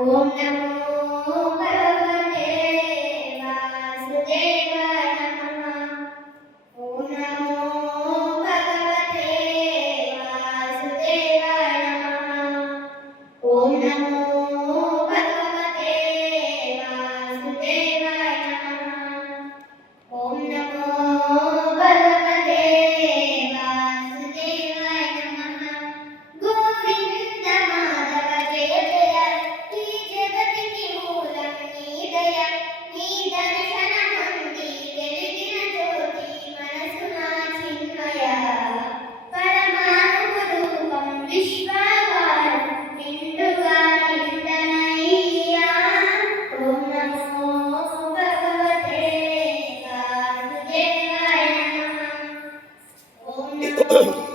ఓం నమో భగవతే వాసుదేవాయ నమః. ఓం నమో భగవతే వాసుదేవాయ నమః. ఓం నమో భగవతే వాసుదేవాయ నమః. ఓం నమో భగవతే వాసుదేవాయ నమః. గోవింద మాధవ జయ జయ, ఈ జగతికి మూలం నీ దయ. నీ దర్శనముంది వెలిగిన జ్యోతి మనసున చిన్మయ. పరమాణు రూపం విశ్వవారం నిండుగా నిండనయ్యా. ఓం నమో భగవతే వాసుదేవాయ నమః. ఓం నమో